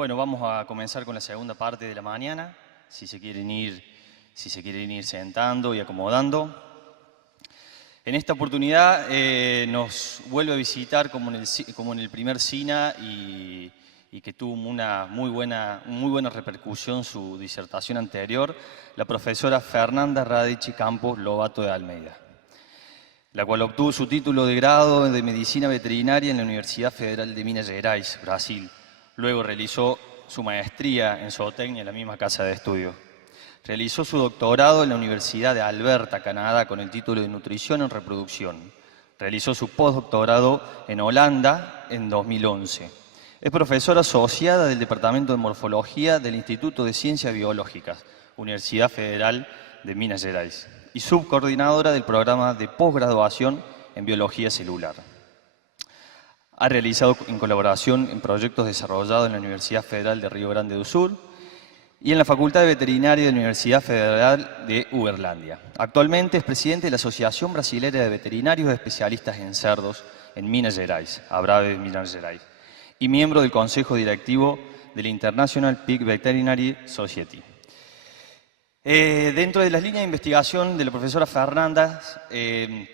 Bueno, vamos a comenzar con la segunda parte de la mañana, si se quieren ir sentando y acomodando. En esta oportunidad nos vuelve a visitar, como en el primer SINA, y que tuvo una muy buena repercusión su disertación anterior, la profesora Fernanda Radici Campos Lobato de Almeida, la cual obtuvo su título de grado de Medicina Veterinaria en la Universidad Federal de Minas Gerais, Brasil. Luego realizó su maestría en zootecnia en la misma casa de estudio. Realizó su doctorado en la Universidad de Alberta, Canadá, con el título de Nutrición en Reproducción. Realizó su postdoctorado en Holanda en 2011. Es profesora asociada del Departamento de Morfología del Instituto de Ciencias Biológicas, Universidad Federal de Minas Gerais, y subcoordinadora del programa de posgraduación en Biología Celular. Ha realizado en colaboración en proyectos desarrollados en la Universidad Federal de Río Grande do Sul y en la Facultad de Veterinaria de la Universidad Federal de Uberlândia. Actualmente es presidente de la Asociación Brasileña de Veterinarios Especialistas en Cerdos en Minas Gerais, Abrave, Minas Gerais, y miembro del Consejo Directivo de la International Pig Veterinary Society. Dentro de las líneas de investigación de la profesora Fernanda,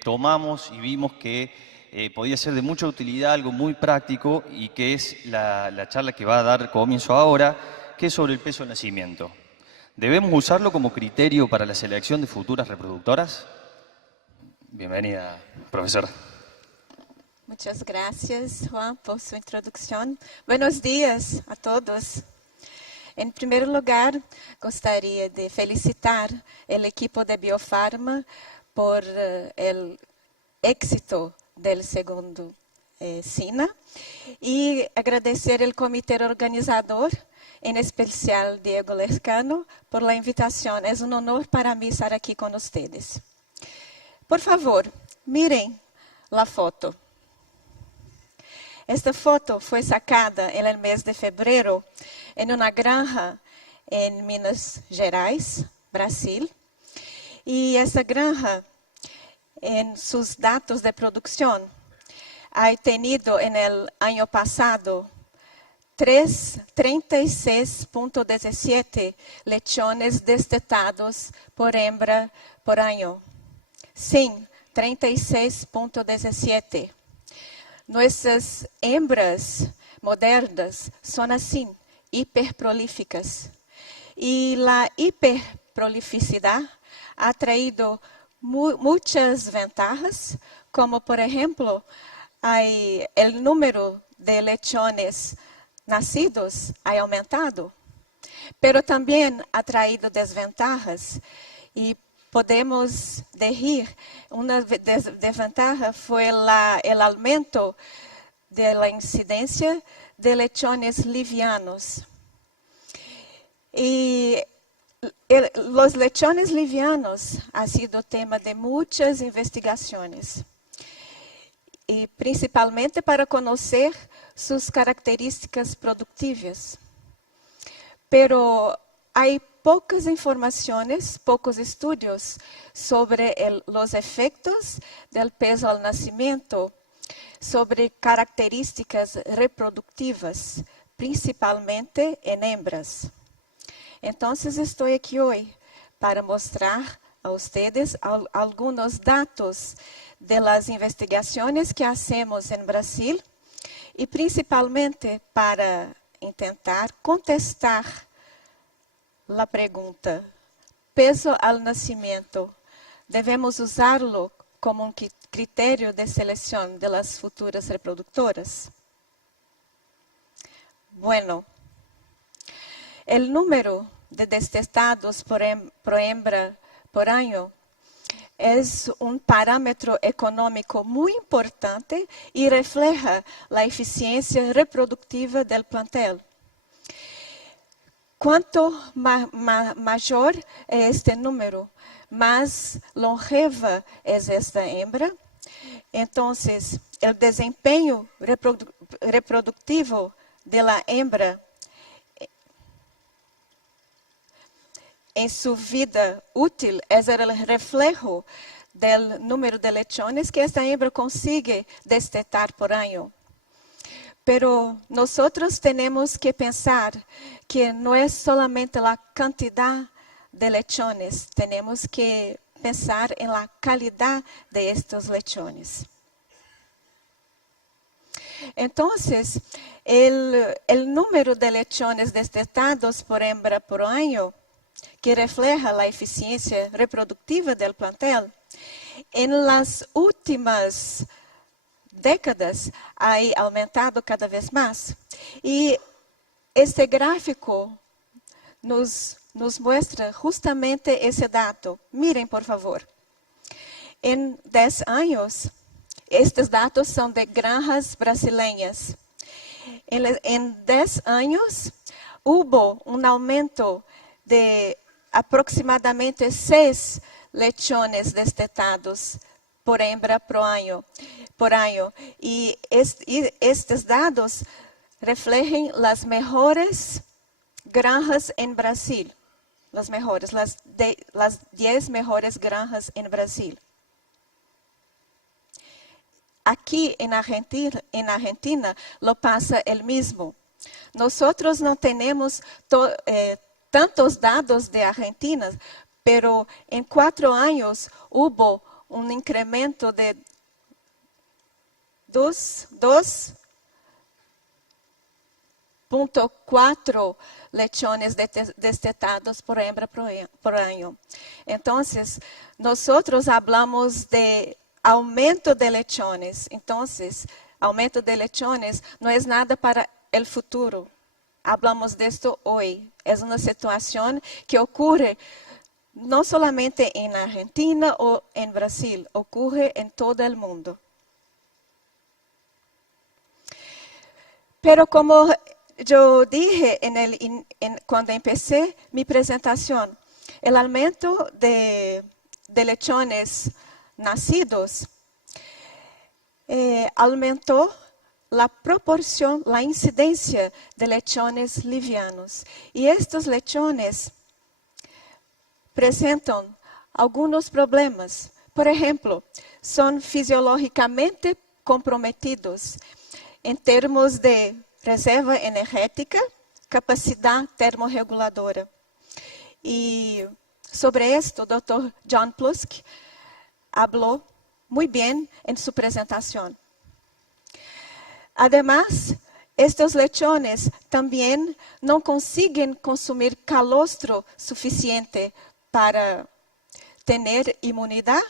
tomamos y vimos que podía ser de mucha utilidad, algo muy práctico, y que es la charla que va a dar comienzo ahora, que es sobre el peso del nacimiento. ¿Debemos usarlo como criterio para la selección de futuras reproductoras? Bienvenida, profesora. Muchas gracias, Juan, por su introducción. Buenos días a todos. En primer lugar, gostaria de felicitar el equipo de Biofarma por el éxito del segundo SINA y agradecer al comité organizador, en especial Diego Lescano, por la invitación. Es un honor para mí estar aquí con ustedes. Por favor, miren la foto. Esta foto foi sacada no mês de fevereiro em uma granja em Minas Gerais, Brasil. E essa granja, em seus dados de produção, ha tenido no ano passado 36,17 lechones destetados por hembra por ano. Sim, 36,17. Nossas hembras modernas são assim, hiperprolíficas. E a hiperprolificidade ha traído muitas vantagens, como, por exemplo, o número de lechones nacidos ha aumentado, pero também ha traído desvantagens e podemos decir, uma desventaja foi o aumento da incidência de lechones livianos. E os lechones livianos ha sido tema de muitas investigações, e principalmente para conhecer suas características produtivas. Pero há poucas informações, poucos estudos sobre os efeitos do peso ao nascimento, sobre características reprodutivas, principalmente em hembras. Então, estou aqui hoje para mostrar a vocês alguns dados das investigações que hacemos em Brasil e principalmente para tentar contestar a pergunta: peso ao nascimento, devemos usá-lo como um critério de seleção de las futuras reproductoras? Bueno, o número de destetados por hembra por ano é um parâmetro econômico muito importante e refleja a eficiência reprodutiva do plantel. Quanto maior é este número, mais longeva é esta hembra. Então, o desempenho reprodutivo da hembra em sua vida útil é o reflejo do número de lechones que esta hembra consigue destetar por ano. Pero nosotros tenemos que pensar que no es solamente la cantidad de lechones, tenemos que pensar en la calidad de estos lechones. Entonces, el número de lechones destetados por hembra por año, que refleja la eficiencia reproductiva del plantel, en las últimas décadas ha aumentado cada vez más. Y este gráfico nos muestra justamente ese dato. Miren, por favor. En 10 años, estes dados são de granjas brasileñas. En 10 años, hubo un aumento de aproximadamente 6 lechones destetados por hembra por año. Y estes dados reflejan las mejores granjas en Brasil. Las 10 mejores granjas en Brasil. Aquí en Argentina lo pasa el mismo. Nosotros no tenemos tantos datos de Argentina, pero en 4 años hubo un incremento de 2.4 lechones destetados por hembra por año. Entonces, nosotros hablamos de aumento de lechones. Entonces, aumento de lechones no es nada para el futuro. Hablamos de esto hoy. Es una situación que ocurre no solamente en Argentina o en Brasil, ocurre en todo el mundo. Pero como yo dije cuando empecé mi presentación, el aumento de lechones nacidos aumentó la proporción, la incidencia de lechones livianos. Y estos lechones presentan algunos problemas. Por ejemplo, son fisiológicamente comprometidos en términos de reserva energética, capacidad termorreguladora. Y sobre esto, el Dr. John Plusk habló muy bien en su presentación. Además, estos lechones también no consiguen consumir calostro suficiente para tener inmunidad.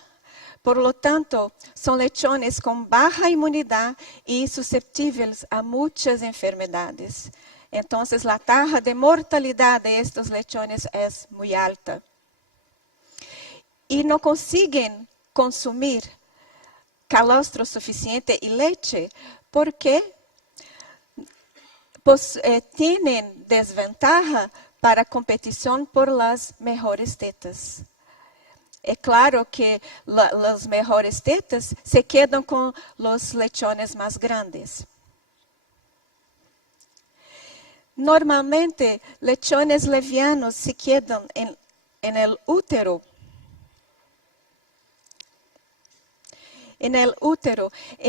Por lo tanto, son lechones con baja inmunidad y susceptibles a muchas enfermedades. Entonces, la tasa de mortalidad de estos lechones es muy alta. Y no consiguen consumir calostro suficiente y leche porque tienen desventaja para competición por las mejores tetas. Es claro que las mejores tetas se quedan con los lechones más grandes. Normalmente, lechones livianos se quedan en el útero. En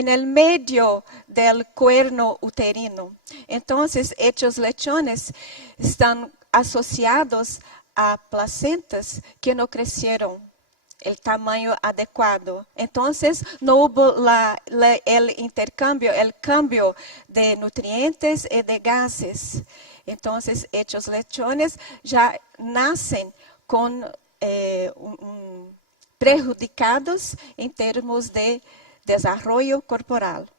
el medio del cuerno uterino. Entonces, estos lechones están asociados a placentas que no crecieron el tamaño adecuado. Entonces, no hubo el cambio de nutrientes y de gases. Entonces, estos lechones ya nacen con perjudicados en términos de desarrollo corporal.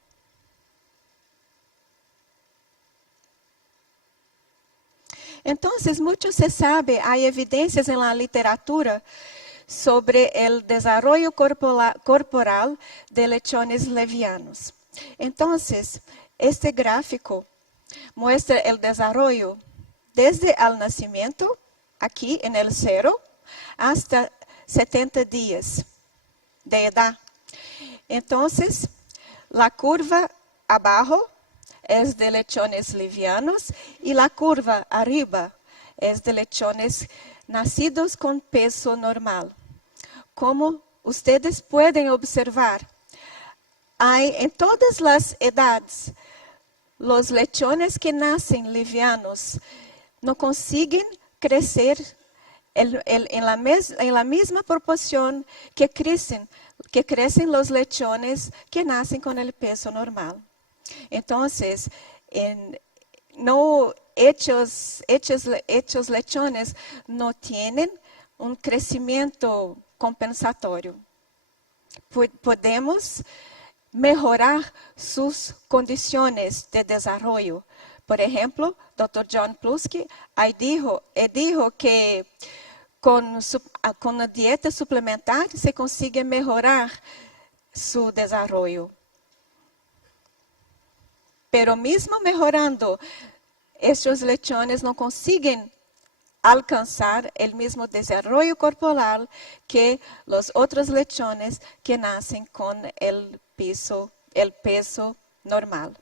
Entonces, mucho se sabe, hay evidencias en la literatura sobre el desarrollo corporal de lechones livianos. Entonces, este gráfico muestra el desarrollo desde el nacimiento, aquí en el 0, hasta 70 días de edad. Entonces, la curva abajo es de lechones livianos y la curva arriba es de lechones nacidos con peso normal. Como ustedes pueden observar, hay en todas las edades los lechones que nacen livianos no consiguen crecer en la misma proporción que crecen los lechones que nacen con el peso normal. Entonces, hechos lechones no tienen un crecimiento compensatorio. Podemos mejorar sus condiciones de desarrollo. Por ejemplo, Dr. John Plusky dijo que con una dieta suplementar se consigue mejorar su desarrollo. Pero mismo mejorando, estos lechones no consiguen alcanzar el mismo desarrollo corporal que los otros lechones que nacen con el peso normal.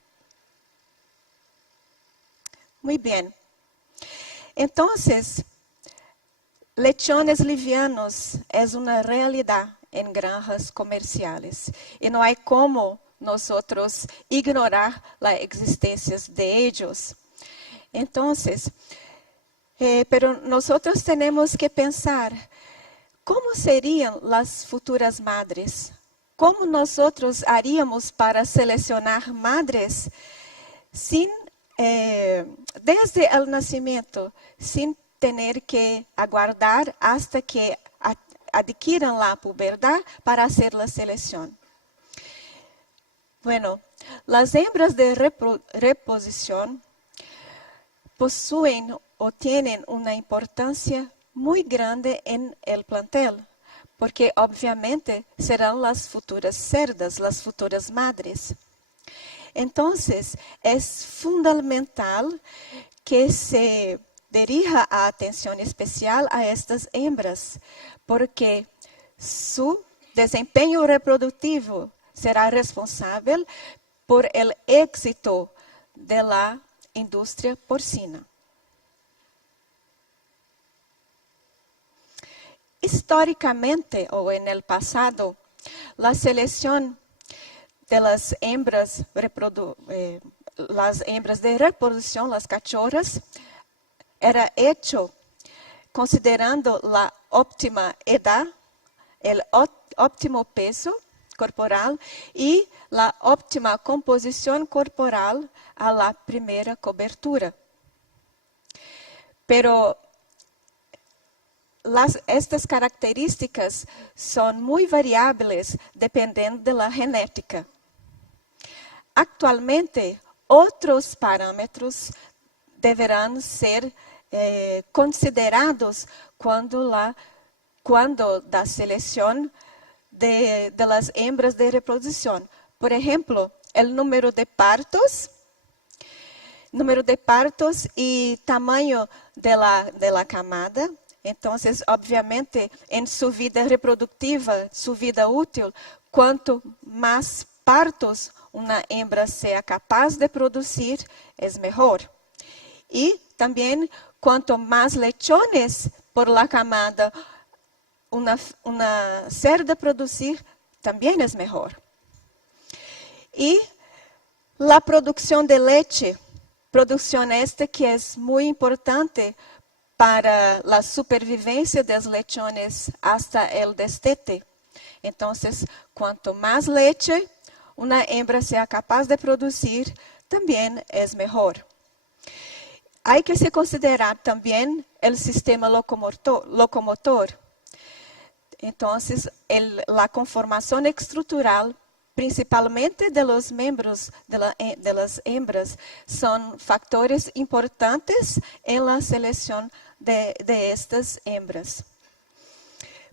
Muy bien. Entonces, lechones livianos es una realidad en granjas comerciales y no hay como nosotros ignorar la existencia de ellos. Entonces, pero nosotros tenemos que pensar cómo serían las futuras madres, cómo nosotros haríamos para seleccionar madres desde el nacimiento, sin tener que aguardar hasta que adquieran la pubertad para hacer la selección. Bueno, las hembras de reposición poseen o tienen una importancia muy grande en el plantel, porque obviamente serán las futuras cerdas, las futuras madres. Entonces, es fundamental que se dirija a atención especial a estas hembras, porque su desempeño reproductivo será responsable por el éxito de la industria porcina. Históricamente o en el pasado, la selección de las hembras de reproducción, las cachorras, era hecho considerando la óptima edad, el óptimo peso corporal y la óptima composición corporal a la primera cobertura. Pero estas características son muy variables dependiendo de la genética. Actualmente, otros parámetros deberán ser considerados cuando la selección de las hembras de reproducción. Por ejemplo, el número de partos y tamaño de la camada. Entonces, obviamente, en su vida reproductiva, su vida útil, cuanto más partos una hembra sea capaz de producir, es mejor. Y también, cuanto más lechones por la camada una cerda producir, también es mejor. Y la producción de leche, producción esta que es muy importante para la supervivencia de los lechones hasta el destete. Entonces, cuanto más leche una hembra sea capaz de producir, también es mejor. Hay que se considerar también el sistema locomotor. Entonces, la conformación estructural, principalmente de los miembros de las hembras, son factores importantes en la selección de estas hembras.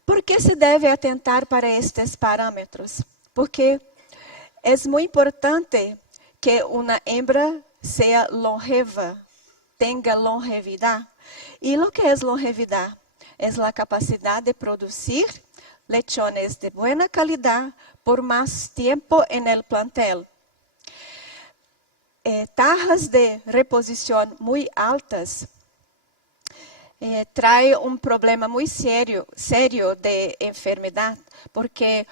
¿Por qué se debe atentar para estos parámetros? Porque es muy importante que una hembra sea longeva, tenga longevidad. ¿Y lo que es longevidad? Es la capacidad de producir lechones de buena calidad por más tiempo en el plantel. Tajas de reposición muy altas trae un problema muy serio de enfermedad, porque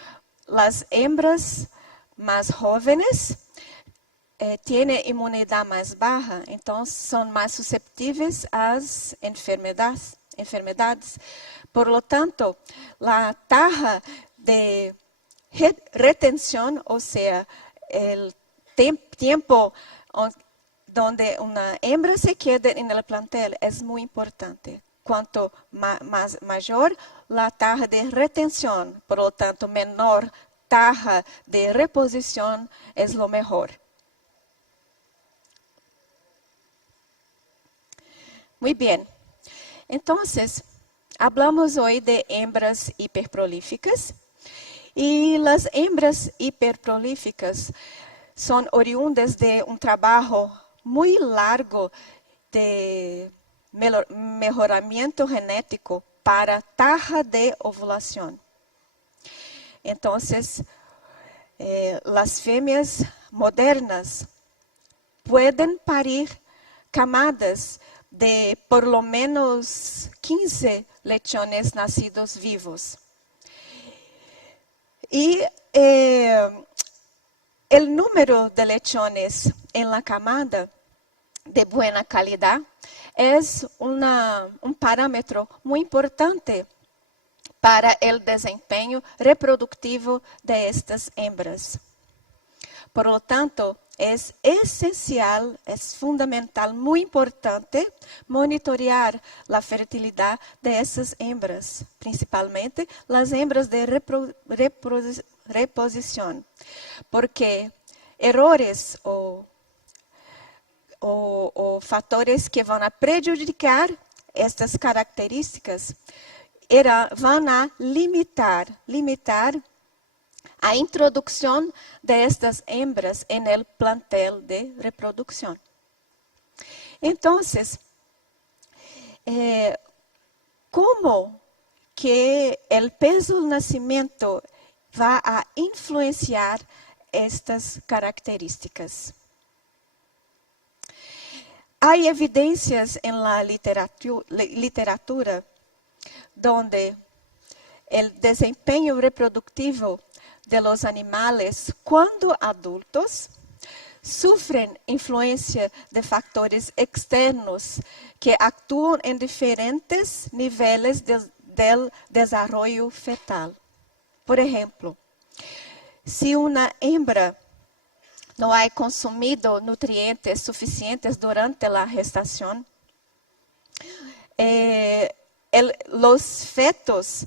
las hembras más jóvenes tiene inmunidad más baja, entonces son más susceptibles a las enfermedades. Por lo tanto, la tasa de retención, o sea, el tiempo donde una hembra se queda en el plantel es muy importante. Cuanto mayor la tasa de retención, por lo tanto, menor tasa de reposición es lo mejor. Muy bien. Entonces, hablamos hoy de hembras hiperprolíficas. Y las hembras hiperprolíficas son oriundas de un trabajo muy largo de mejoramiento genético para tasa de ovulación. Entonces, las fêmeas modernas pueden parir camadas de por lo menos 15 lechones nacidos vivos. Y el número de lechones en la camada de buena calidad es un parámetro muy importante para el desempeño reproductivo de estas hembras. Por lo tanto, es esencial, es fundamental, muy importante monitorear la fertilidad de esas hembras, principalmente las hembras de reposición, porque errores o fatores que van a prejudicar estas características van a limitar a introducción de estas hembras en el plantel de reproducción. Entonces, ¿cómo que el peso del nacimiento va a influenciar estas características? Hay evidencias en la literatura donde el desempeño reproductivo de los animales cuando adultos sufren influencia de factores externos que actúan en diferentes niveles del desarrollo fetal. Por ejemplo, si una hembra no ha consumido nutrientes suficientes durante la gestación, los fetos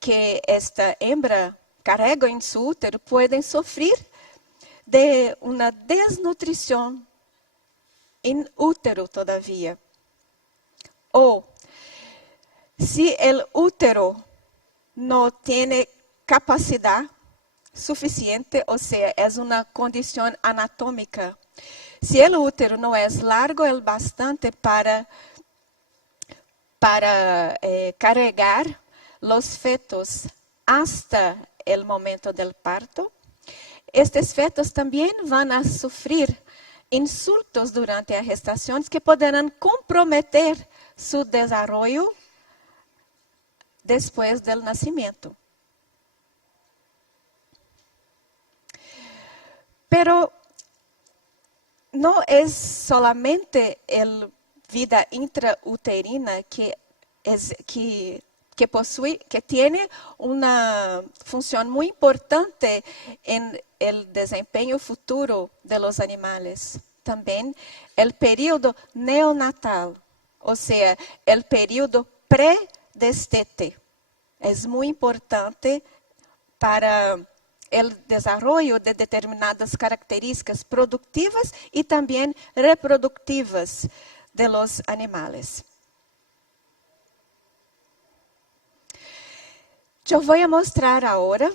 que esta hembra carrega en su útero pueden sufrir de una desnutrición en útero todavía. O si el útero no tiene capacidad suficiente, o sea, es una condición anatómica. Si el útero no es largo el bastante para cargar los fetos hasta el momento del parto, estos fetos también van a sufrir insultos durante la gestación que podrán comprometer su desarrollo después del nacimiento. Pero no es solamente la vida intrauterina que tiene una función muy importante en el desempeño futuro de los animales. También el periodo neonatal, o sea, el periodo predestete, es muy importante para el desarrollo de determinadas características productivas y también reproductivas de los animales. Yo voy a mostrar ahora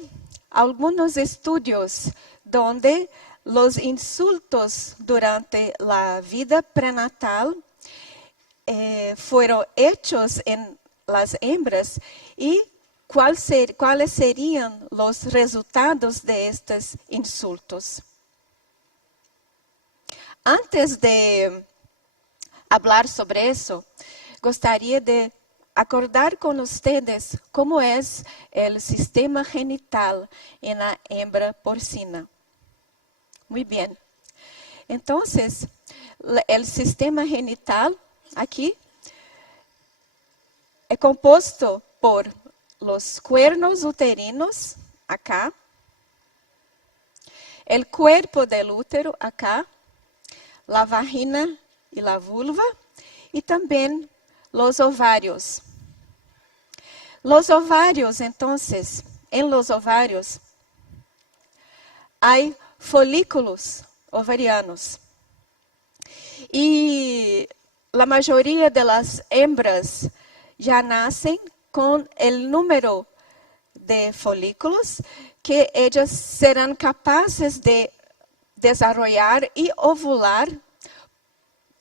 algunos estudios donde los insultos durante la vida prenatal fueron hechos en las hembras y cuáles serían los resultados de estos insultos. Antes de hablar sobre eso, gostaria de acordar con ustedes cómo es el sistema genital en la hembra porcina. Muy bien. Entonces, el sistema genital aquí é composto por los cuernos uterinos acá, el cuerpo del útero acá, la vagina y la vulva, y también los ovarios. Los ovarios, entonces, en los ovarios hay folículos ovarianos. Y la mayoría de las hembras ya nacen con el número de folículos que ellas serán capaces de desarrollar y ovular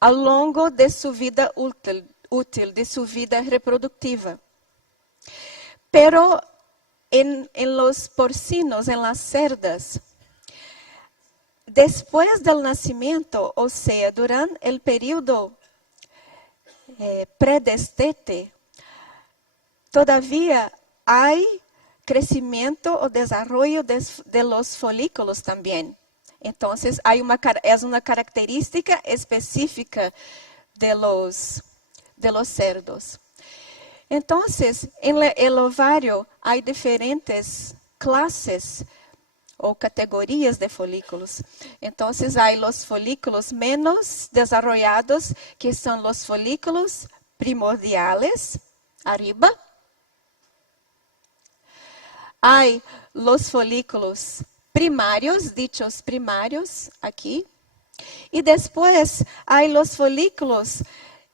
ao longo de su vida útil, de su vida reproductiva. Pero en los porcinos, en las cerdas, después del nacimiento, o sea, durante el período predestete, todavía hay crecimiento o desarrollo de los folículos también. Entonces, es una característica específica de los cerdos. Entonces, en el ovario hay diferentes clases o categorías de folículos. Entonces, hay los folículos menos desarrollados, que son los folículos primordiales, arriba. Hay los folículos primarios, dichos primarios, aquí. Y después hay los folículos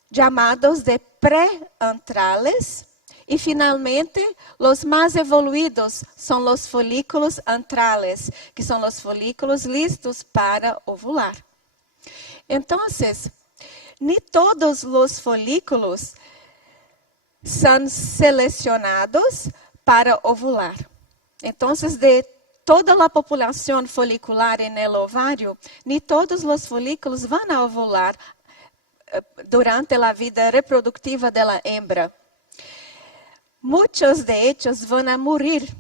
llamados de pré-antrales. Y finalmente, los más evoluidos son los folículos antrales, que son los folículos listos para ovular. Entonces, ni todos los folículos son seleccionados para ovular. Entonces, de toda a população folicular en el ovário, ni todos os folículos van a ovular durante a vida reproductiva de la hembra. Muitos de ellos van a morir,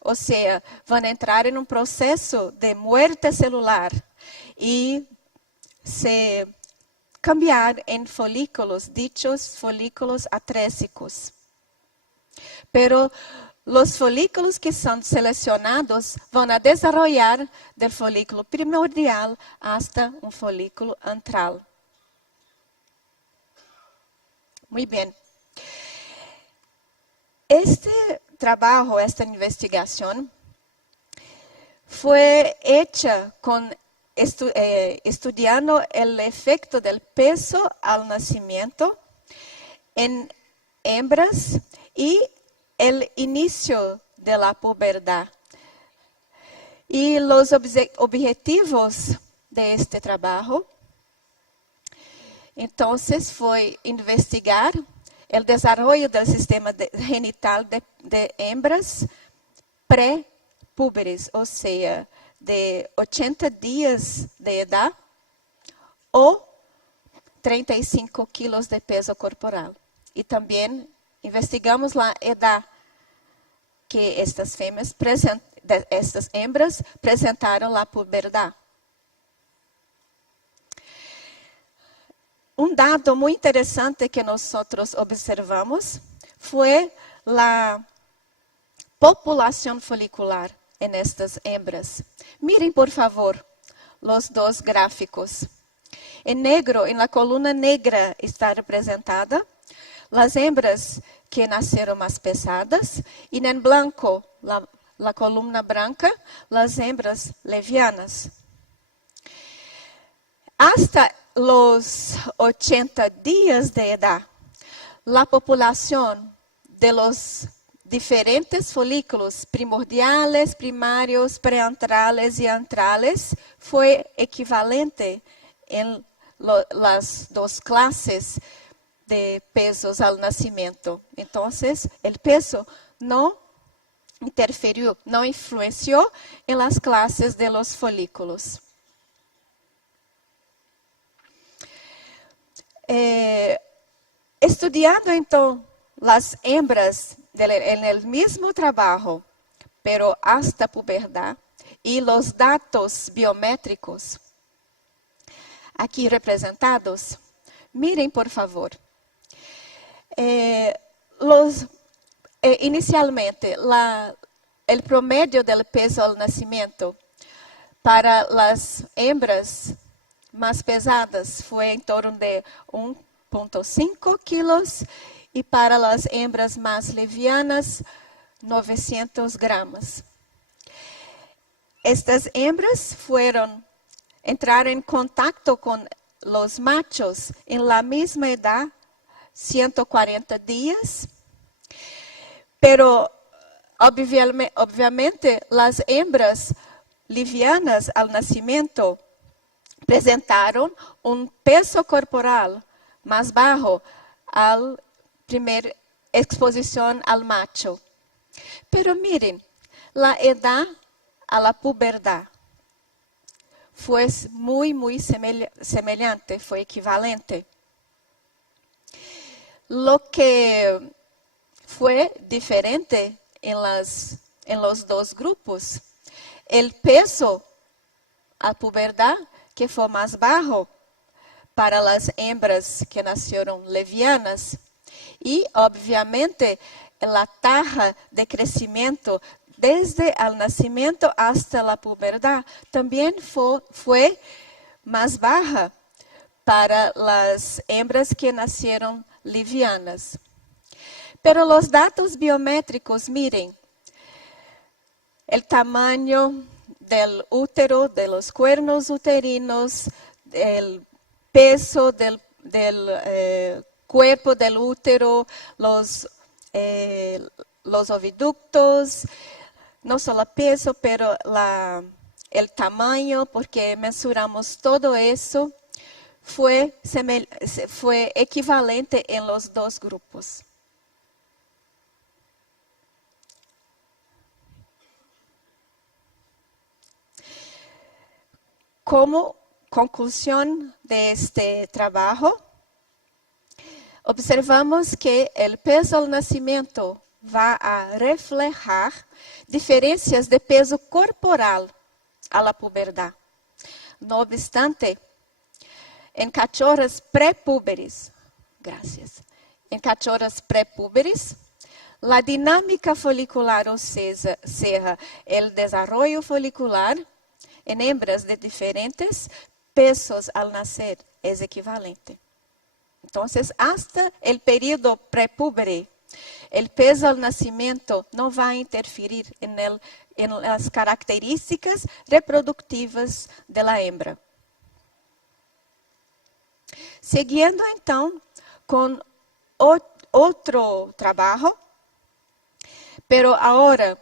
ou seja, van a entrar em um processo de muerte celular e se cambiar em folículos, dichos folículos atrésicos. Pero los folículos que são selecionados vão a desarrollar del folículo primordial hasta um folículo antral. Muito bem. Este trabalho, esta investigação, foi hecha estudiando o efeito do peso ao nascimento em hembras e el inicio de la pubertad. Y los objetivos de este trabajo, entonces, fue investigar el desarrollo del sistema genital de hembras pré-púberes, o sea, de 80 días de edad o 35 kilos de peso corporal. Y también investigamos a idade que estas fêmeas, estas hembras, apresentaram a puberdade. Dado muito interessante que nós observamos foi a população folicular em estas hembras. Mirem, por favor, os dois gráficos. Em negro, na coluna negra, está representada as hembras que nasceram mais pesadas, e em branco, la columna branca, as hembras levianas. Hasta los 80 días de edad, la populación de los diferentes folículos primordiales, primarios, preantrales y antrales fue equivalente en las dos clases de pesos al nacimiento. Entonces, el peso no interferió, no influenció en las clases de los folículos. Estudiando então las hembras en el mismo trabajo, pero hasta puberdad, y los datos biométricos, aqui representados, miren por favor. Inicialmente, el promedio del peso al nacimiento para las hembras más pesadas fue en torno de 1,5 kilos y para las hembras más livianas 900 gramos. Estas hembras entraron en contacto con los machos en la misma edad, 140 días, pero obviamente las hembras livianas al nacimiento presentaron un peso corporal más bajo al primer exposición al macho. Pero miren, la edad a la puberdad fue muy semejante, fue equivalente. Lo que fue diferente en los dos grupos, el peso a puberdad que fue más bajo para las hembras que nacieron livianas y obviamente la tasa de crecimiento desde el nacimiento hasta la puberdad también fue más baja para las hembras que nacieron livianas. Pero los datos biométricos, miren, el tamaño del útero, de los cuernos uterinos, el peso del cuerpo del útero, los oviductos, no solo peso, pero el tamaño, porque mensuramos todo eso, fue equivalente en los dos grupos. Como conclusión de este trabajo, observamos que el peso al nacimiento va a reflejar diferencias de peso corporal a la puberdad. No obstante, en cachorras prepúberes, la dinámica folicular, o sea, el desarrollo folicular, en hembras de diferentes pesos al nacer es equivalente. Entonces, hasta el periodo prepúbere, el peso al nacimiento no va a interferir en las características reproductivas de la hembra. Siguiendo entonces con otro trabajo, pero ahora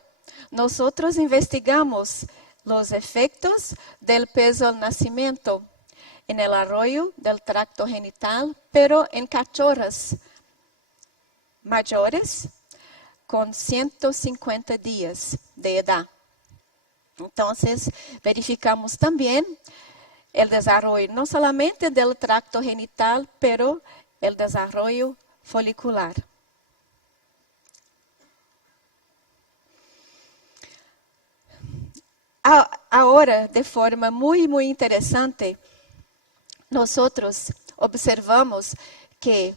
nosotros investigamos los efectos del peso al nacimiento en el arroyo del tracto genital, pero en cachorras mayores con 150 días de edad. Entonces, verificamos también el desarrollo no solamente del tracto genital, pero el desarrollo folicular. Ahora, de forma muy interesante, nosotros observamos que,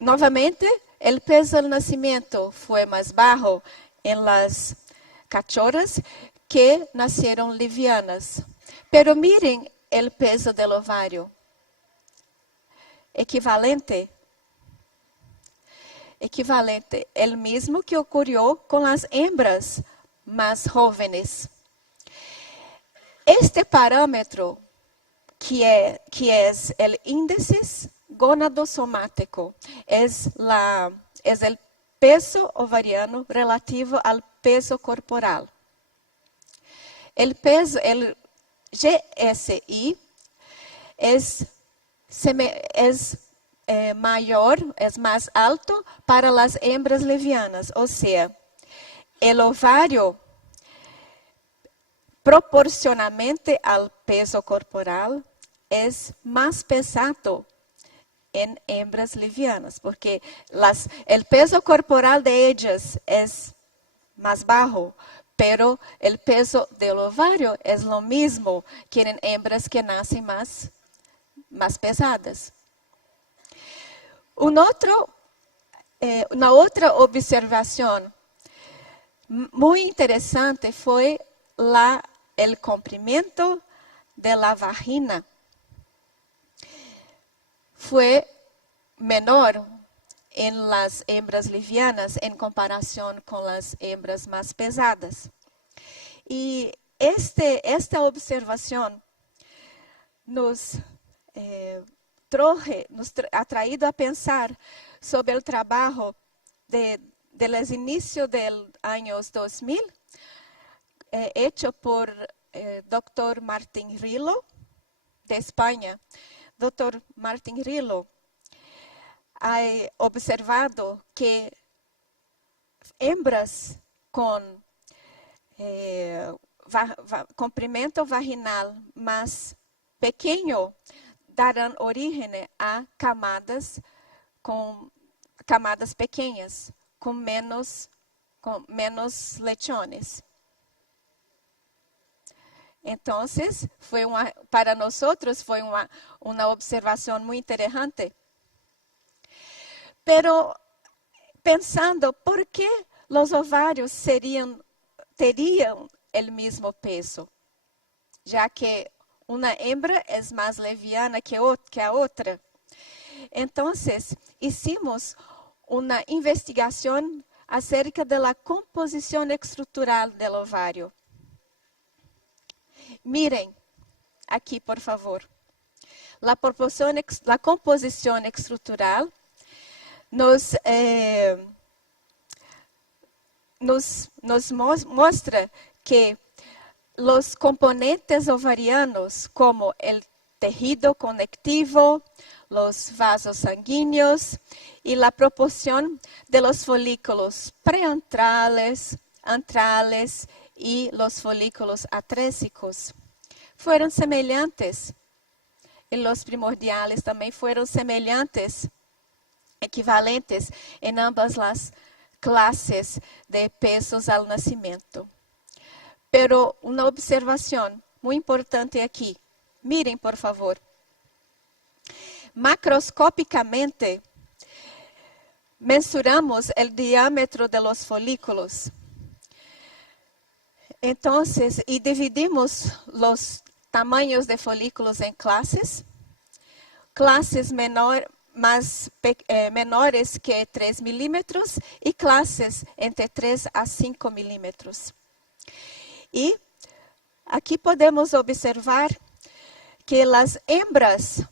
novamente, el peso al nacimiento fue más bajo en las cachorras que nacieron livianas. Pero miren el peso del ovario. Equivalente, el mismo que ocurrió con las hembras más jóvenes. Este parámetro, que es el índice gonadosomático, es el peso ovariano relativo al peso corporal. El GSI es mayor, es más alto para las hembras livianas, o sea, el ovario proporcionalmente al peso corporal es más pesado en hembras livianas, porque el peso corporal de ellas es más bajo, pero el peso del ovario es lo mismo que en hembras que nacen más pesadas. Una otra observación muy interesante fue el comprimento de la vagina. Fue menor en las hembras livianas en comparación con las hembras más pesadas. Y esta observación nos ha traído a pensar sobre el trabajo de los inicios de los años 2000, hecho por Dr. Martín Rillo, de España. Dr. Martín Rillo ha observado que hembras con comprimento vaginal más pequeño darán origen a camadas pequeñas, con menos lechones. Entonces, para nosotros fue una observación muy interesante. Pero pensando, ¿por qué los ovarios terían el mismo peso? Ya que una hembra es más liviana que a otra. Entonces, hicimos una investigación acerca de la composición estructural del ovario. Miren, aquí por favor. La composición estructural nos muestra que los componentes ovarianos, como el tejido conectivo, los vasos sanguíneos y la proporción de los folículos preantrales, antrales y los folículos atrésicos, fueron semejantes. Y los primordiales también fueron semejantes, equivalentes en ambas las clases de pesos al nacimiento. Pero una observación muy importante aquí. Miren, por favor. Macroscópicamente, mensuramos el diámetro de los folículos. Entonces, y dividimos los tamaños de folículos en clases. Clases menores que 3 milímetros y clases entre 3 a 5 milímetros. Y aquí podemos observar que las hembras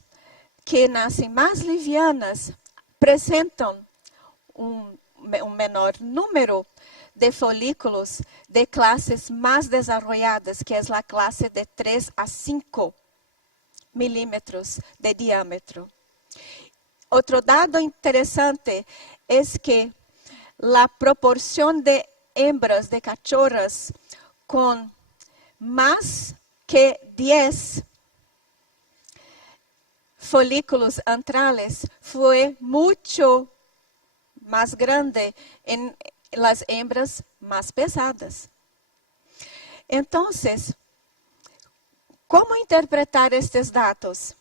que nacen más livianas presentan un menor número de folículos de clases más desarrolladas, que es la clase de 3 a 5 milímetros de diámetro. Otro dato interesante es que la proporción de hembras, de cachorras, con más que 10 folículos antrales fue mucho más grande en las hembras más pesadas. Entonces, ¿cómo interpretar estos datos?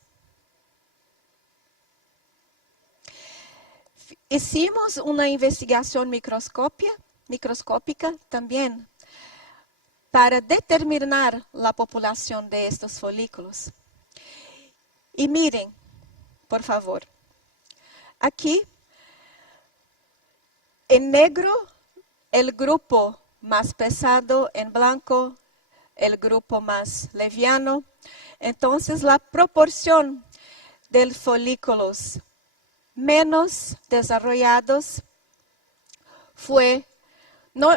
Hicimos una investigación microscópica también para determinar la población de estos folículos. Y miren, por favor, aquí en negro el grupo más pesado, en blanco el grupo más liviano. Entonces la proporción de folículos menos desarrollados fue, no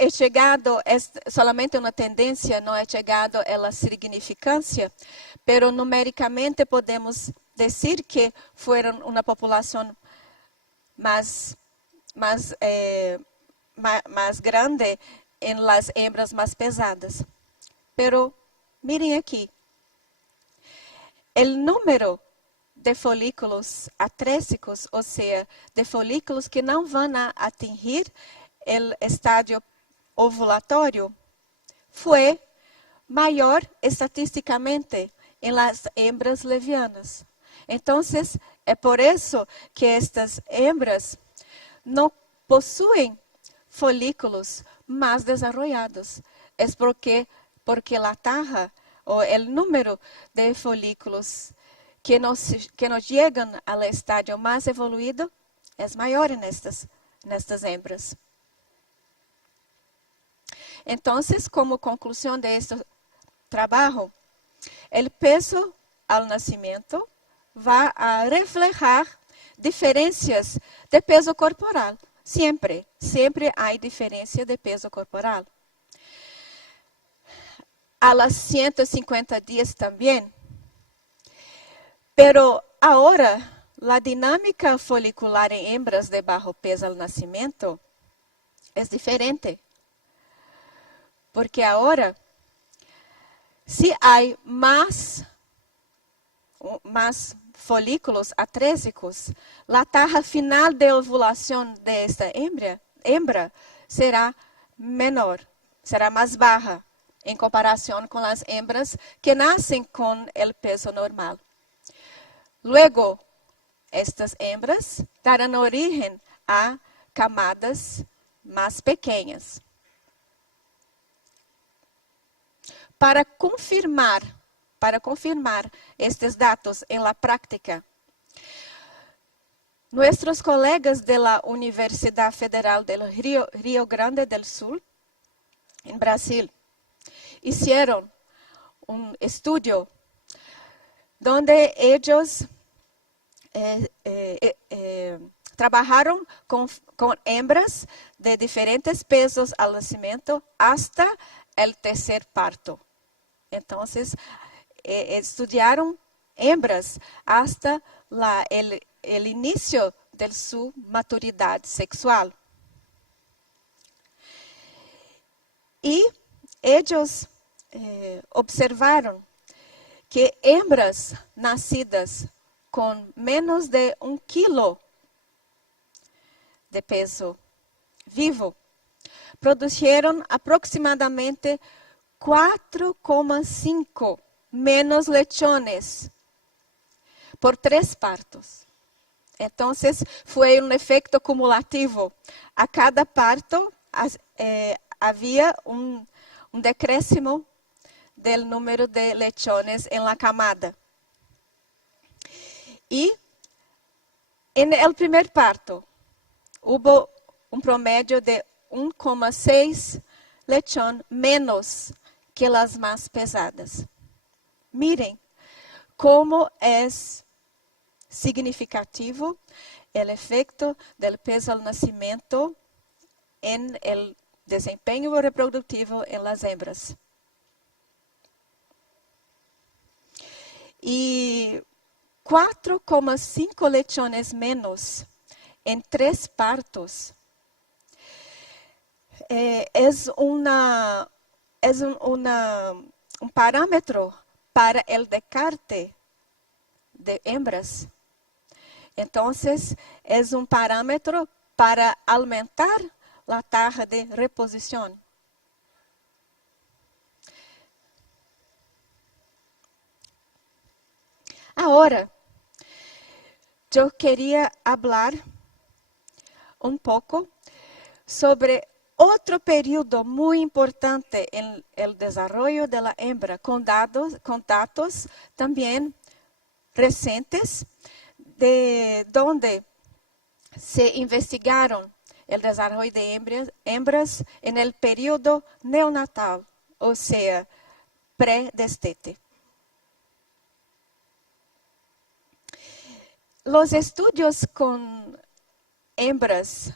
he llegado, es solamente una tendencia, no he llegado a la significancia, pero numéricamente podemos decir que fueron una población más grande en las hembras más pesadas. Pero miren aquí, el número de folículos atrésicos, o sea, de folículos que não vão atingir o estádio ovulatório, fue mayor estadísticamente en las hembras levianas. Entonces, es por eso que estas hembras no poseen folículos más desarrollados. Es porque la tasa o el número de folículos que nos llegan al estadio más evoluido es mayor en estas hembras. Entonces, como conclusión de este trabajo, el peso al nacimiento va a reflejar diferencias de peso corporal. Siempre hay diferencia de peso corporal. A las 150 días también. Pero ahora, la dinámica folicular en hembras de bajo peso al nacimiento es diferente. Porque ahora, si hay más folículos atrésicos, la tasa final de ovulación de esta hembra será menor, será más baja en comparación con las hembras que nacen con el peso normal. Luego, estas hembras darán origen a camadas más pequeñas. Para confirmar estes dados en la práctica, nuestros colegas de la Universidad Federal del Rio Grande del Sul, en Brasil, hicieron un estudio donde ellos trabajaron con hembras de diferentes pesos al nacimiento hasta el tercer parto. Entonces, estudiaron hembras hasta el inicio de su maturidad sexual. Y ellos observaron que hembras nacidas con menos de 1 kilo de peso vivo produjeron aproximadamente 4,5 menos lechones por 3 partos. Entonces, fue un efecto cumulativo. A cada parto había un decréscimo del número de lechones en la camada. Y en el primer parto hubo un promedio de 1,6 lechón menos que las más pesadas. Miren cómo es significativo el efecto del peso al nacimiento en el desempeño reproductivo en las hembras. Y 4,5 lechones menos en 3 partos es un parámetro para el descarte de hembras. Entonces, es un parámetro para aumentar la tasa de reposición. Ahora, yo quería hablar un poco sobre otro periodo muy importante en el desarrollo de la hembra, con datos también recientes, de donde se investigaron el desarrollo de hembras en el periodo neonatal, o sea, pre-destete. Los estudios con hembras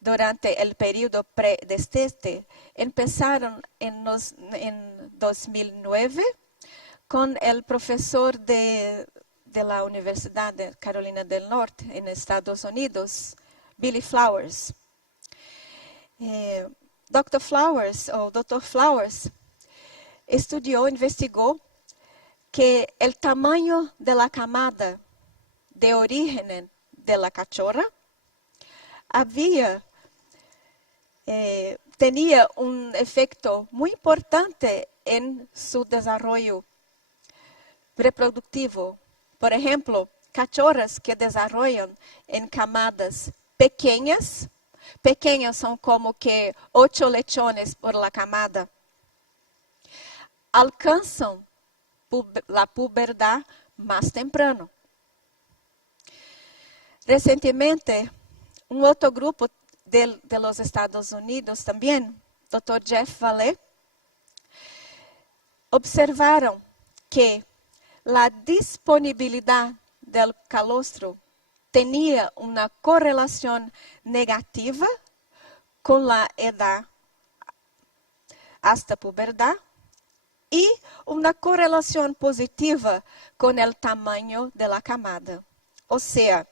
durante el periodo pre-destete empezaron en 2009 con el profesor de la Universidad de Carolina del Norte en Estados Unidos, Billy Flowers. Dr. Flowers investigó que el tamaño de la camada de origen de la cachorra había tenía un efecto muy importante en su desarrollo reproductivo. Por ejemplo, cachorras que desarrollan en camadas pequeñas, pequeñas son como que 8 lechones por la camada, alcanzan la puberdad más temprano. Recientemente, un otro grupo de los Estados Unidos también, Dr. Jeff Vallee, observaron que la disponibilidad del calostro tenía una correlación negativa con la edad hasta puberdad y una correlación positiva con el tamaño de la camada. O sea,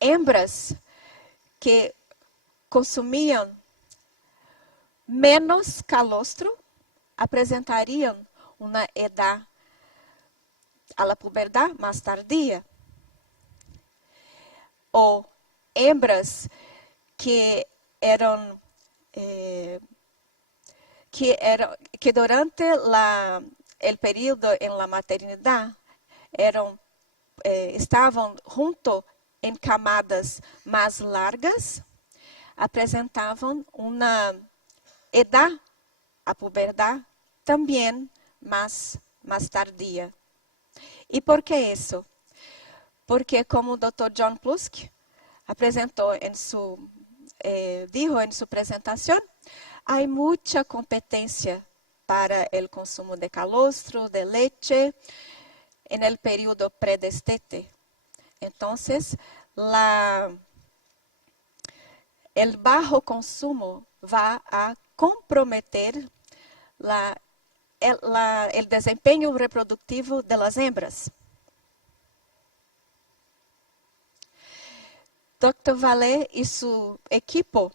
hembras que consumían menos calostro apresentarían una edad a la puberdad más tardía. O hembras que durante el periodo en la maternidad estavam junto em camadas mais largas, apresentavam uma edad a puberdad também mais tardia. E por que isso? Porque, como o Dr. John Plusk dijo en su presentación, hay mucha competencia para el consumo de calostro, de leche, en el periodo predestete. Entonces, el bajo consumo va a comprometer el desempeño reproductivo de las hembras. Dr. Vallee y su equipo,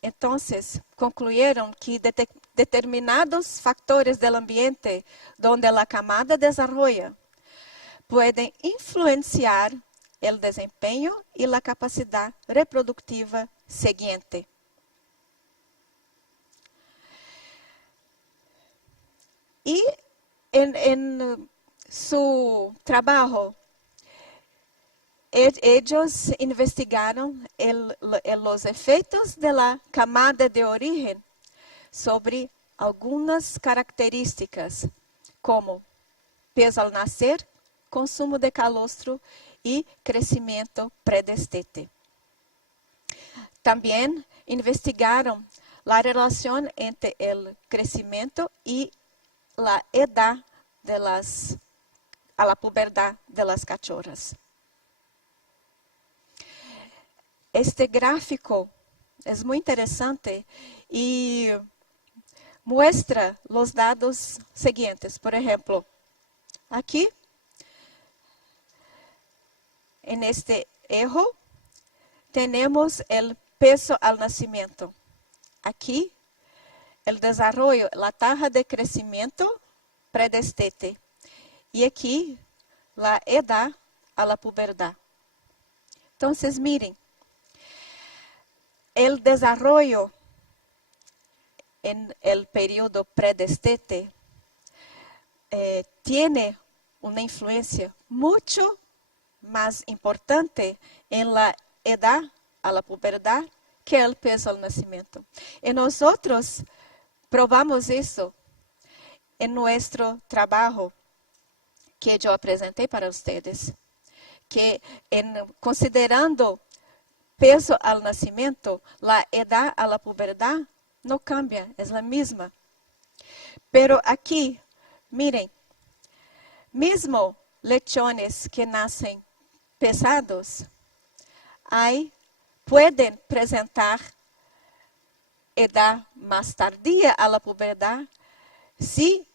entonces, concluyeron que determinados factores del ambiente donde la camada desarrolla pueden influenciar el desempeño y la capacidad reproductiva siguiente. Y en su trabajo, ellos investigaron los efectos de la camada de origen sobre algunas características, como peso al nacer, consumo de calostro y crecimiento predestete. También investigaron la relación entre el crecimiento y la edad a la puberdad de las cachorras. Este gráfico es muy interesante y muestra los datos siguientes. Por ejemplo, aquí, en este eje, tenemos el peso al nacimiento. Aquí, el desarrollo, la tasa de crecimiento predestete. Y aquí, la edad a la puberdad. Entonces, miren, el desarrollo en el periodo predestete tiene una influencia mucho más importante en la edad a la puberdad que el peso al nacimiento. Y nosotros probamos eso en nuestro trabajo que yo presenté para ustedes, que considerando peso al nacimiento, la edad a la puberdad no cambia, es la misma. Pero aquí, miren, mismo lechones que nacen pesados, pueden presentar edad más tardía a la puberdad si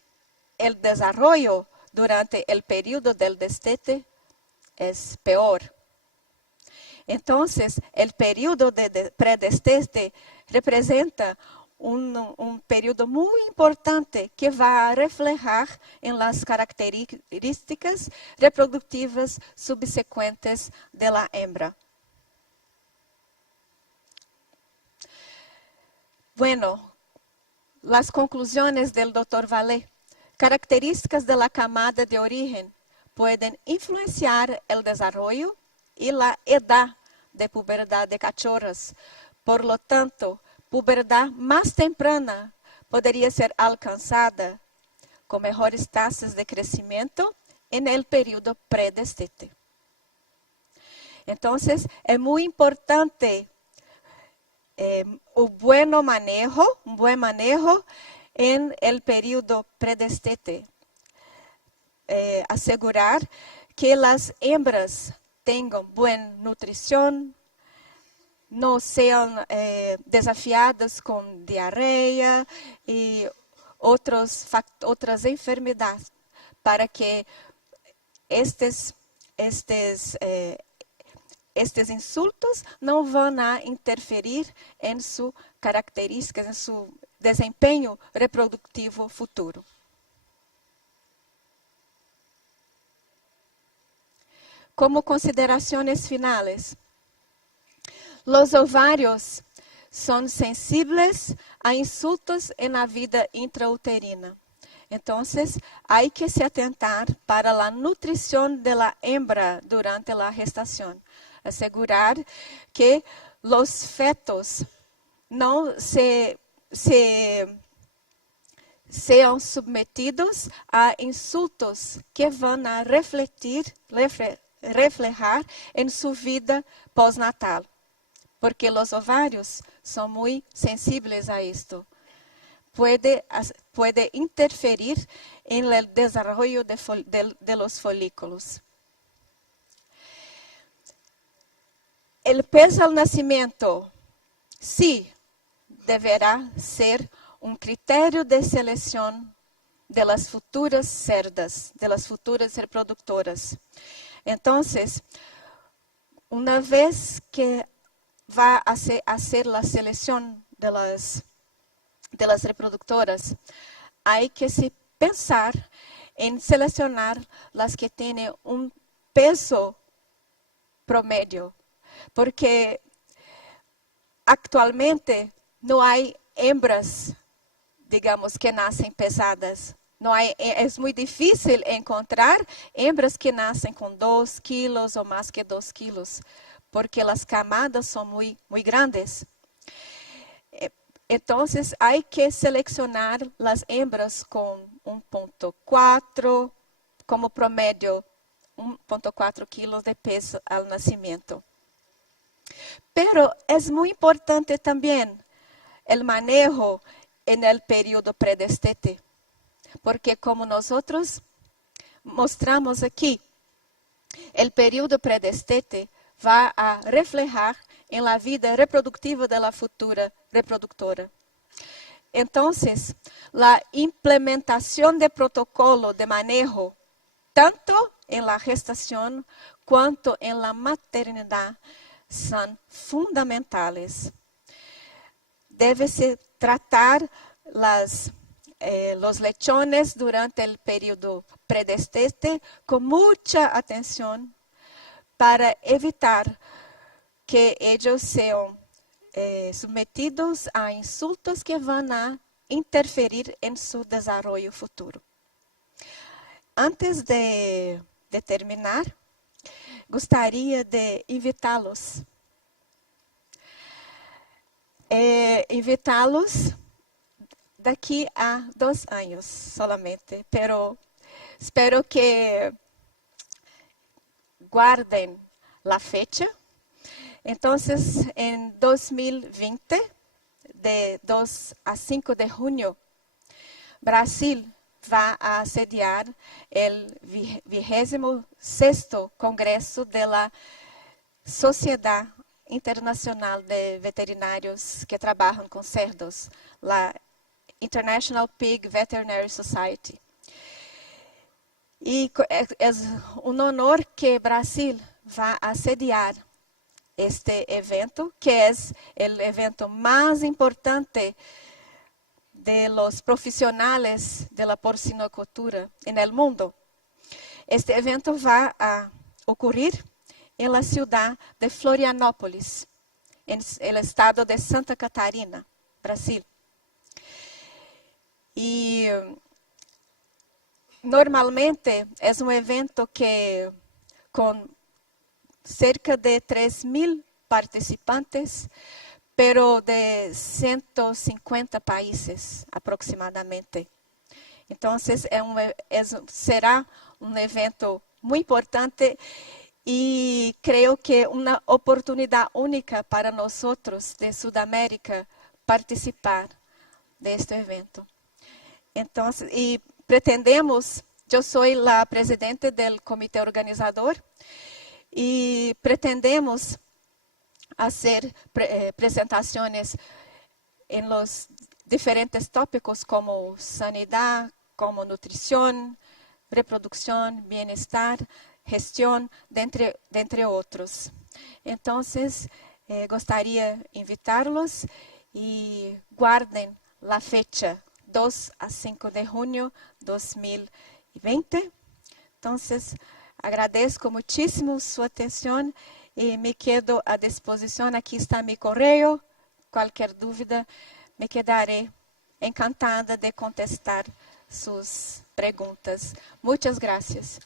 el desarrollo durante el periodo del destete es peor. Entonces, el periodo de predestete representa un periodo muy importante que va a reflejar en las características reproductivas subsecuentes de la hembra. Bueno, las conclusiones del Dr. Vallée. Características de la camada de origen pueden influenciar el desarrollo y la edad de pubertad de cachorras. Por lo tanto, pubertad más temprana podría ser alcanzada con mejores tasas de crecimiento en el periodo predestete. Entonces, es muy importante un buen manejo en el periodo predestete. Asegurar que las hembras tengan buena nutrición, no sean desafiadas con diarrea y otras enfermedades, para que estes insultos não vão a interferir em suas características, em seu desempenho reprodutivo futuro. Como considerações finales, os ovários são sensíveis a insultos na vida intrauterina. Então, há que se atentar para a nutrição da hembra durante a gestação. Asegurar que os fetos não sejam submetidos a insultos que vão a refletir em sua vida pós-natal, porque os ovários são muito sensíveis a isto. Puede interferir en el desarrollo de los folículos. El peso al nacimiento, sí, deberá ser un criterio de selección de las futuras cerdas, de las futuras reproductoras. Entonces, una vez que va a hacer la selección de las reproductoras, hay que pensar en seleccionar las que tienen un peso promedio, porque actualmente no hay hembras, digamos, que nacen pesadas. Es muy difícil encontrar hembras que nacen con 2 kilos o más que 2 kilos, porque las camadas son muy grandes. Entonces, hay que seleccionar las hembras con 1.4 como promedio, 1.4 kilos de peso al nacimiento. Pero es muy importante también el manejo en el periodo predestete, porque como nosotros mostramos aquí, el periodo predestete va a reflejar en la vida reproductiva de la futura reproductora. Entonces, la implementación de protocolo de manejo, tanto en la gestación cuanto en la maternidad, son fundamentales. Debe-se tratar los lechones durante el periodo predestete con mucha atención para evitar que ellos sean sometidos a insultos que van a interferir en su desarrollo futuro. Antes de terminar, gostaria de invitá-los. Invitá-los daqui a 2 anos solamente, pero espero que guarden la fecha. Entonces, en 2020, de 2 a 5 de junio, Brasil va a sediar el 26º Congreso de la Sociedad Internacional de Veterinários que trabalham com cerdos, la International Pig Veterinary Society. E é um honor que Brasil vá a sediar este evento, que é o evento mais importante de los profissionais de la porcinocultura en el mundo. Este evento va a ocurrir en la ciudad de Florianópolis, en el estado de Santa Catarina, Brasil. Y normalmente es un evento que con cerca de 3.000 participantes, pero de 150 países aproximadamente. Entonces, será un evento muy importante y creo que una oportunidad única para nosotros de Sudamérica participar de este evento. Entonces, y pretendemos, yo soy la presidente del comité organizador y pretendemos hacer presentaciones en los diferentes tópicos como sanidad, como nutrición, reproducción, bienestar, gestión, de entre otros. Entonces, gustaría invitarlos y guarden la fecha 2 a 5 de junio 2020. Entonces, agradezco muchísimo su atención y me quedo a disposición. Aquí está mi correo. Cualquier duda, me quedaré encantada de contestar sus preguntas. Muchas gracias.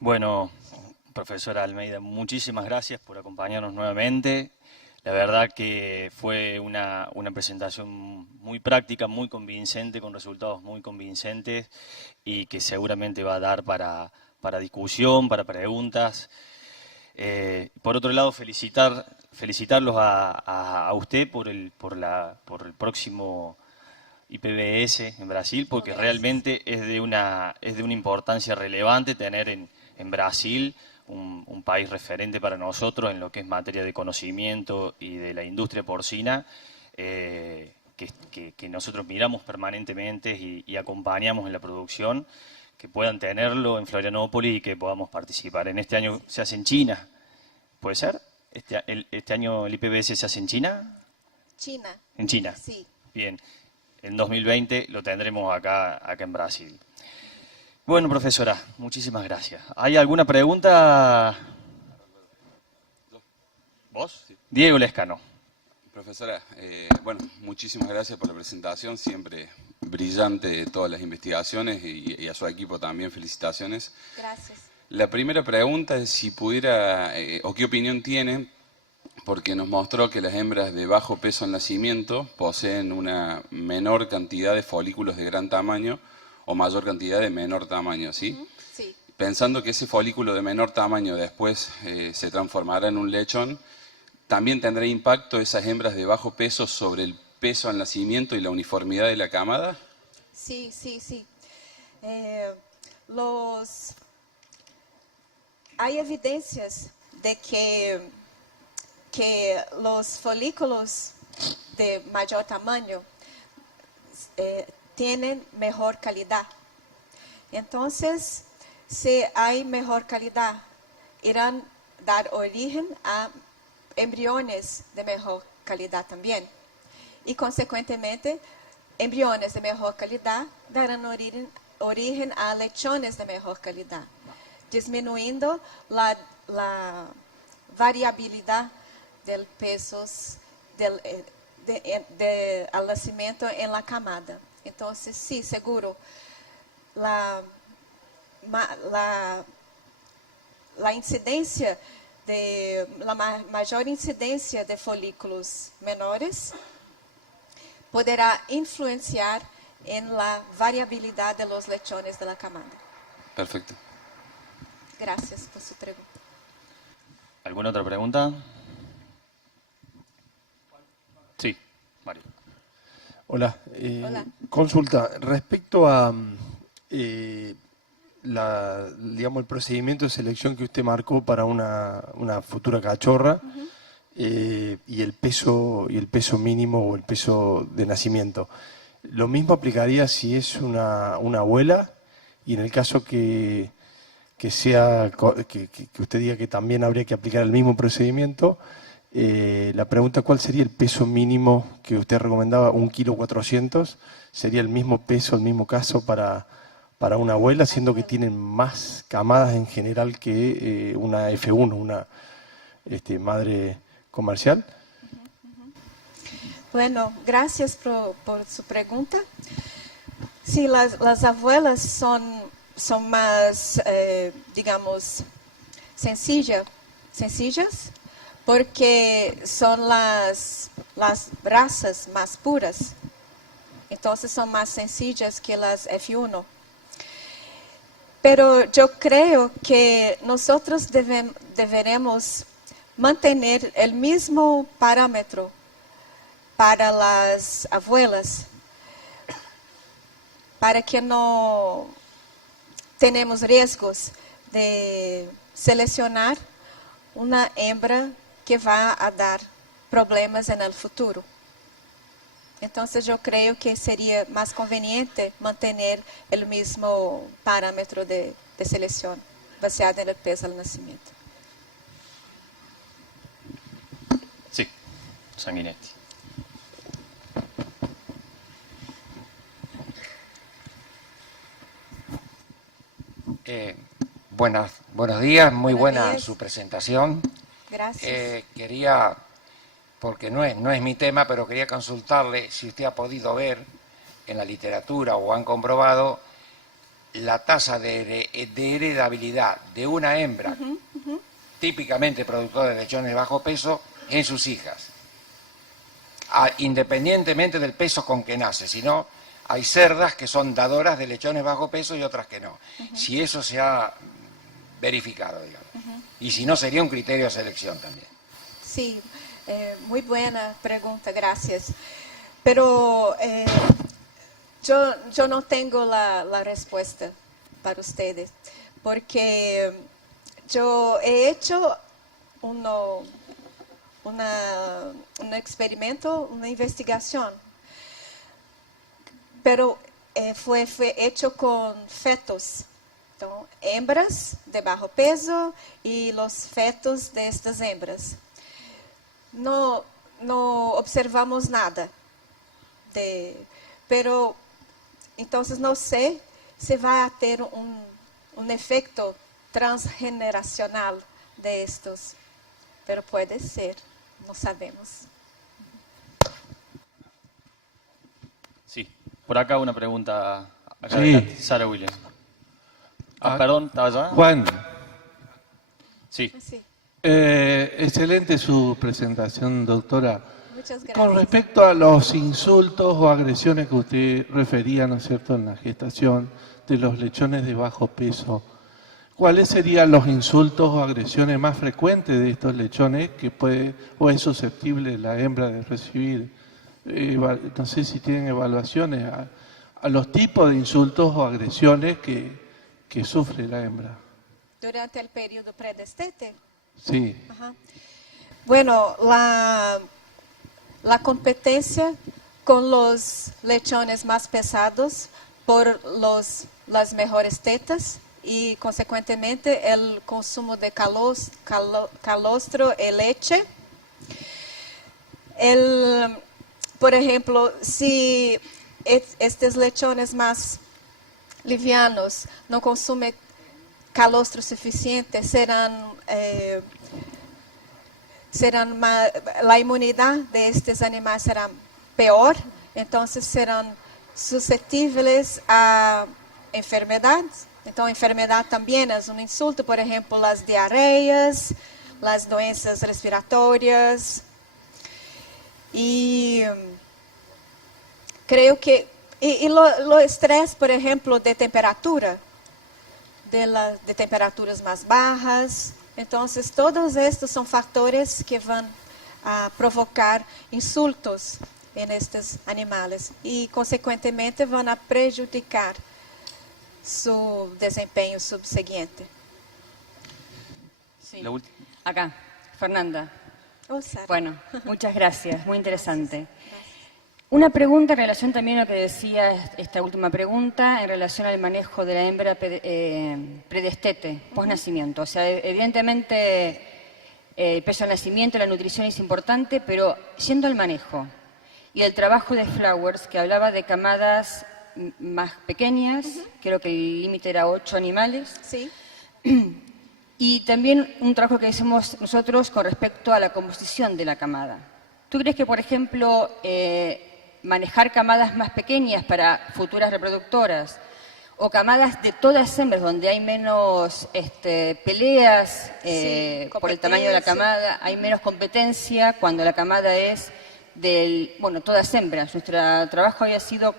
Bueno, profesora Almeida, muchísimas gracias por acompañarnos nuevamente. La verdad que fue una presentación muy práctica, muy convincente, con resultados muy convincentes y que seguramente va a dar para discusión, para preguntas. Por otro lado, felicitarlos a usted por el próximo IPBS en Brasil, porque realmente es de una importancia relevante tener en Brasil un país referente para nosotros en lo que es materia de conocimiento y de la industria porcina, que nosotros miramos permanentemente y acompañamos en la producción, que puedan tenerlo en Florianópolis y que podamos participar. En este año se hace en China, ¿puede ser? Este año el IPBS se hace en China. China. En China. Sí. Bien. En 2020 lo tendremos acá en Brasil. Bueno, profesora, muchísimas gracias. ¿Hay alguna pregunta? ¿Vos? Sí. Diego Lescano. Profesora, bueno, muchísimas gracias por la presentación, siempre brillante todas las investigaciones y a su equipo también felicitaciones. Gracias. La primera pregunta es si pudiera, o qué opinión tiene, porque nos mostró que las hembras de bajo peso al nacimiento poseen una menor cantidad de folículos de gran tamaño o mayor cantidad de menor tamaño, ¿sí? Sí. Pensando que ese folículo de menor tamaño después se transformará en un lechón, ¿también tendrá impacto esas hembras de bajo peso sobre el peso al nacimiento y la uniformidad de la camada? Sí, sí, sí. Hay evidencias de que los folículos de mayor tamaño tienen mejor calidad. Entonces, si hay mejor calidad, irán a dar origen a embriones de mejor calidad también. Y, consecuentemente, embriones de mejor calidad darán origen a lechones de mejor calidad, disminuyendo la variabilidad del peso al nacimiento en la camada. Entonces, sí, seguro, la incidencia la mayor incidencia de folículos menores podrá influenciar en la variabilidad de los lechones de la camada. Perfecto. Gracias por su pregunta. ¿Alguna otra pregunta? Sí, Mario. Hola. Hola. Consulta, respecto a digamos, el procedimiento de selección que usted marcó para una futura cachorra, y el peso mínimo o el peso de nacimiento. ¿Lo mismo aplicaría si es una abuela? Y en el caso que usted diga que también habría que aplicar el mismo procedimiento, la pregunta, ¿cuál sería el peso mínimo que usted recomendaba? 1,4 kg. ¿Sería el mismo peso, el mismo caso para para una abuela, siendo que tienen más camadas en general que una F1, una madre comercial? Bueno, gracias por su pregunta. Sí, las abuelas son más, digamos, sencillas, porque son las razas más puras. Entonces son más sencillas que las F1. Pero yo creo que nosotros deberemos mantener el mismo parámetro para las abuelas, para que no tenemos riesgos de seleccionar una hembra que va a dar problemas en el futuro. Entonces yo creo que sería más conveniente mantener el mismo parámetro de selección baseado en el peso al nacimiento. Sí, Sanguinetti. Buenos días, muy Buenos buena días. su presentación. Gracias. Quería, porque no es mi tema, pero quería consultarle si usted ha podido ver en la literatura o han comprobado la tasa de heredabilidad de una hembra, típicamente productora de lechones de bajo peso, en sus hijas. Independientemente del peso con que nace, sino hay cerdas que son dadoras de lechones bajo peso y otras que no. Si eso se ha verificado, digamos. Y si no, sería un criterio de selección también. Sí, muy buena pregunta, gracias. Pero yo no tengo la respuesta para ustedes, porque yo he hecho un experimento, una investigación, pero fue hecho con fetos. Então, hembras de bajo peso y los fetos de estas hembras. No observamos nada. Pero, entonces, no sé si va a ter un efecto transgeneracional de estos. Pero puede ser, no sabemos. Sí, por acá una pregunta. Acá Sí. adelante. Sara Williams. Perdón, ¿estaba allá? Juan, Sí. Sí, excelente su presentación, doctora. muchas gracias. Con respecto a los insultos o agresiones que usted refería, ¿no es cierto?, en la gestación de los lechones de bajo peso, ¿cuáles serían los insultos o agresiones más frecuentes de estos lechones que puede o es susceptible la hembra de recibir? No sé si tienen evaluaciones a los tipos de insultos o agresiones que sufre la hembra. Durante el periodo predestete. Sí. Ajá. Bueno, la competencia con los lechones más pesados por las mejores tetas y consecuentemente el consumo de calostro y leche. Por ejemplo, si estos lechones más livianos no consumen calostro suficiente, la inmunidad de estos animales será peor, entonces serán susceptibles a enfermedades. Então, a enfermedade também é um insulto, por exemplo, as diarreias, as doenças respiratórias. E creio que o estresse, por exemplo, de temperatura, de temperaturas mais bajas. Então, todos estes são fatores que vão provocar insultos em estes animais e, consequentemente, vão prejudicar su desempeño subsiguiente. Sí. La última. Acá, Fernanda. Oh, Sara. Bueno, muchas gracias, muy interesante. Una pregunta en relación también a lo que decía esta última pregunta, en relación al manejo de la hembra predestete, post-nacimiento. O sea, evidentemente el peso al nacimiento, la nutrición es importante, pero yendo al manejo y el trabajo de Flowers, que hablaba de camadas más pequeñas, creo que el límite era 8 animales. Sí. Y también un trabajo que hicimos nosotros con respecto a la composición de la camada. ¿Tú crees que, por ejemplo, manejar camadas más pequeñas para futuras reproductoras o camadas de todas hembras donde hay menos peleas por el tamaño de la camada, hay menos competencia cuando la camada es todas hembras? Nuestro trabajo había sido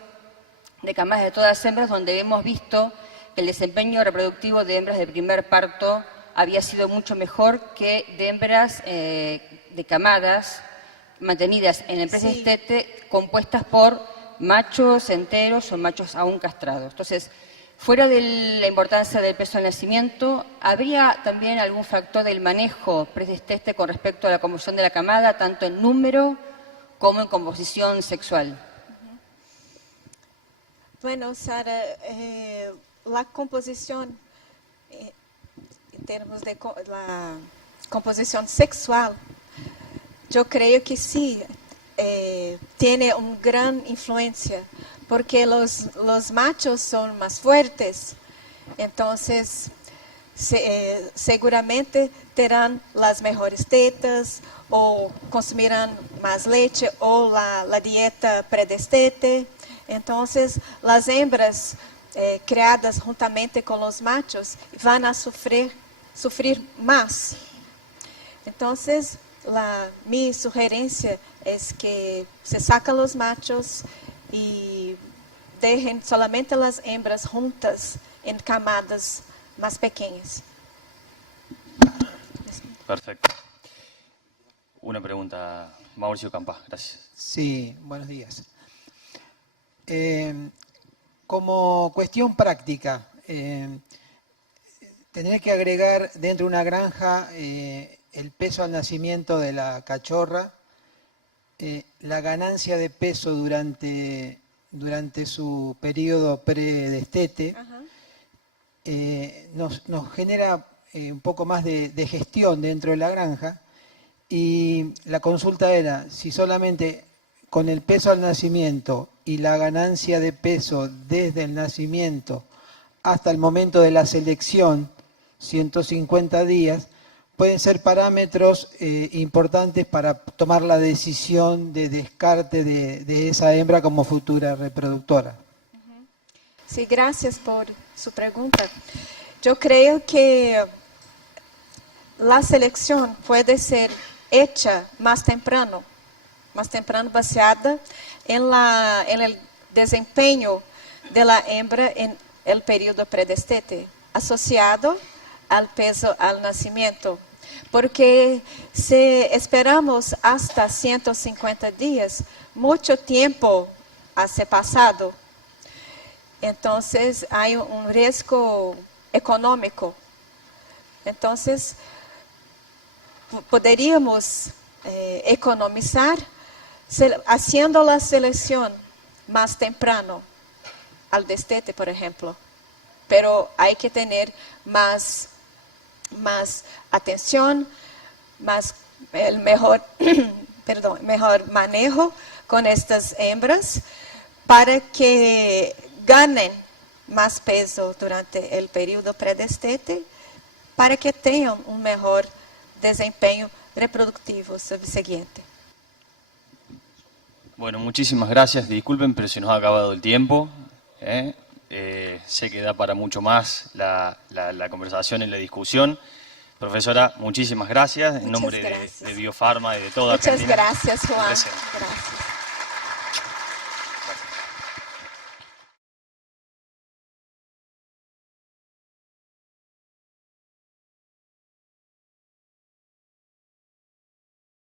de camadas de todas hembras donde hemos visto que el desempeño reproductivo de hembras de primer parto había sido mucho mejor que de hembras de camadas mantenidas en el predestete compuestas por machos enteros o machos aún castrados. Entonces, fuera de la importancia del peso al nacimiento, ¿habría también algún factor del manejo predestete con respecto a la composición de la camada, tanto en número como en composición sexual? Bueno, Sara, la composición, en términos de la composición sexual, yo creo que sí, tiene una gran influencia, porque los machos son más fuertes, entonces seguramente tendrán las mejores tetas, o consumirán más leche, o la dieta predestete. Entonces, las hembras criadas juntamente con los machos van a sufrir más. Entonces, mi sugerencia es que se sacan los machos y dejen solamente las hembras juntas en camadas más pequeñas. Perfecto. Una pregunta, Mauricio Campa, gracias. Sí, buenos días. Como cuestión práctica, tener que agregar dentro de una granja el peso al nacimiento de la cachorra, la ganancia de peso durante su periodo predestete, nos genera un poco más de gestión dentro de la granja, y la consulta era si solamente con el peso al nacimiento y la ganancia de peso desde el nacimiento hasta el momento de la selección, 150 días, pueden ser parámetros importantes para tomar la decisión de descarte de esa hembra como futura reproductora. Sí, gracias por su pregunta. Yo creo que la selección puede ser hecha más temprano basada en el desempeño de la hembra en el periodo predestete, asociado al peso al nacimiento. Porque si esperamos hasta 150 días, mucho tiempo hace pasado. Entonces hay un riesgo económico. Entonces poderíamos economizar haciendo la selección más temprano al destete, por ejemplo. Pero hay que tener más atención, mejor manejo con estas hembras para que ganen más peso durante el periodo predestete, para que tengan un mejor desempeño reproductivo subsiguiente. Bueno, muchísimas gracias. Disculpen, pero se nos ha acabado el tiempo. Sé que da para mucho más la conversación y la discusión. Profesora, muchísimas gracias. En nombre de Biofarma y de toda Muchas Argentina. gracias, Juan. Gracias. Gracias.